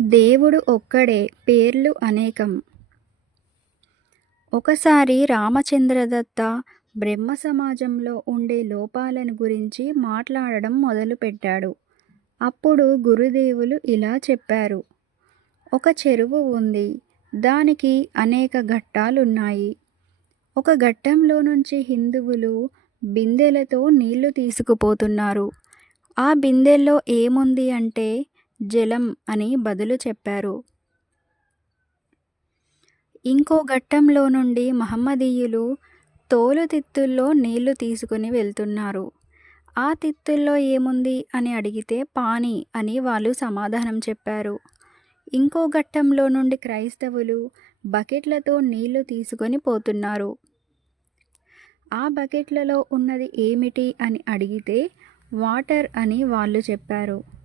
దేవుడు ఒక్కడే పేర్లు అనేకం. ఒకసారి రామచంద్రదత్త బ్రహ్మ సమాజంలో ఉండే లోపాలను గురించి మాట్లాడడం మొదలుపెట్టాడు. అప్పుడు గురుదేవులు ఇలా చెప్పారు. ఒక చెరువు ఉంది. దానికి అనేక ఘట్టాలున్నాయి. ఒక ఘట్టంలో నుంచి హిందువులు బిందెలతో నీళ్ళు తీసుకుపోతున్నారు. ఆ బిందెల్లో ఏముంది అంటే జలం అని బదులు చెప్పారు. ఇంకో ఘట్టంలో నుండి మహమ్మదీయులు తోలు తిత్తుల్లో నీళ్ళు తీసుకుని వెళ్తున్నారు. ఆ తిత్తుల్లో ఏముంది అని అడిగితే పానీ అని వాళ్ళు సమాధానం చెప్పారు. ఇంకో ఘట్టంలో నుండి క్రైస్తవులు బకెట్లతో నీళ్ళు తీసుకొని పోతున్నారు. ఆ బకెట్లలో ఉన్నది ఏమిటి అని అడిగితే వాటర్ అని వాళ్ళు చెప్పారు.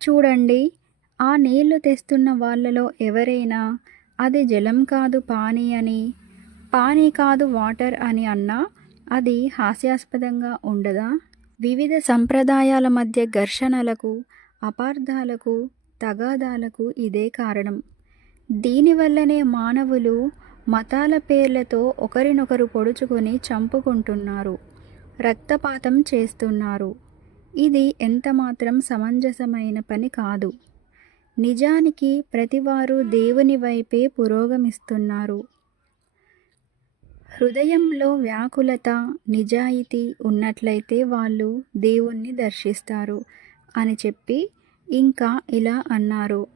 చూడండి ఆ నీళ్ళు తెస్తున్న వాళ్ళలో ఎవరైనా అది జలం కాదు పానీ అని పానీ కాదు వాటర్ అని అన్నా అది హాస్యాస్పదంగా ఉండదా? వివిధ సంప్రదాయాల మధ్య ఘర్షణలకు అపార్థాలకు తగాదాలకు ఇదే కారణం. దీనివల్లనే మానవులు మతాల పేర్లతో ఒకరినొకరు పొడుచుకొని చంపుకుంటున్నారు రక్తపాతం చేస్తున్నారు. ఇది ఎంతమాత్రం సమంజసమైన పని కాదు. నిజానికి ప్రతివారు దేవుని వైపే పురోగమిస్తున్నారు. హృదయంలో వ్యాకులత నిజాయితీ ఉన్నట్లయితే వాళ్ళు దేవుణ్ణి దర్శిస్తారు అని చెప్పి ఇంకా ఇలా అన్నారు.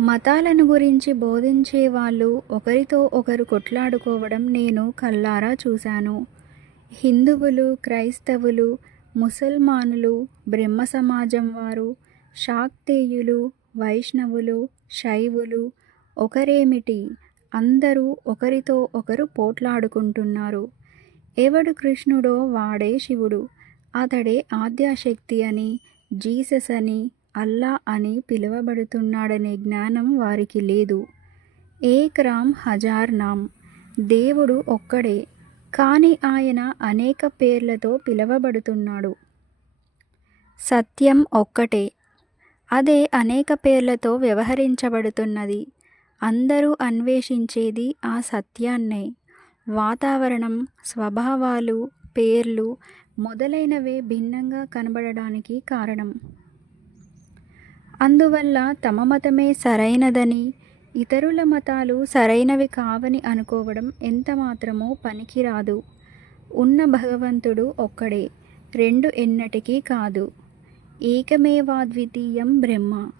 మతాలను గురించి బోధించే వాళ్ళు ఒకరితో ఒకరు కొట్లాడుకోవడం నేను కల్లారా చూశాను. హిందువులు క్రైస్తవులు ముసల్మానులు బ్రహ్మ సమాజం వారు శాక్తేయులు వైష్ణవులు శైవులు ఒకరేమిటి? అందరూ ఒకరితో ఒకరు పోట్లాడుకుంటున్నారు. ఎవడు కృష్ణుడో వాడే శివుడు. అతడే ఆద్యాశక్తి అని జీసస్ అని అల్లా అని పిలువబడుతున్నాడనే జ్ఞానం వారికి లేదు. ఏక్ రామ్ హజార్ నామ్. దేవుడు ఒక్కడే. కానీ ఆయన అనేక పేర్లతో పిలువబడుతున్నాడు. సత్యం ఒక్కటే. అదే అనేక పేర్లతో వ్యవహరించబడుతున్నది. అందరూ అన్వేషించేది ఆ సత్యాన్నే. వాతావరణం స్వభావాలు పేర్లు మొదలైనవే భిన్నంగా కనబడడానికి కారణం. అందువల్ల తమ మతమే సరైనదని ఇతరుల మతాలు సరైనవి కావని అనుకోవడం ఎంతమాత్రమో పనికిరాదు. ఉన్న భగవంతుడు ఒక్కడే రెండు ఎన్నటికీ కాదు. ఏకమేవాద్వితీయం బ్రహ్మ.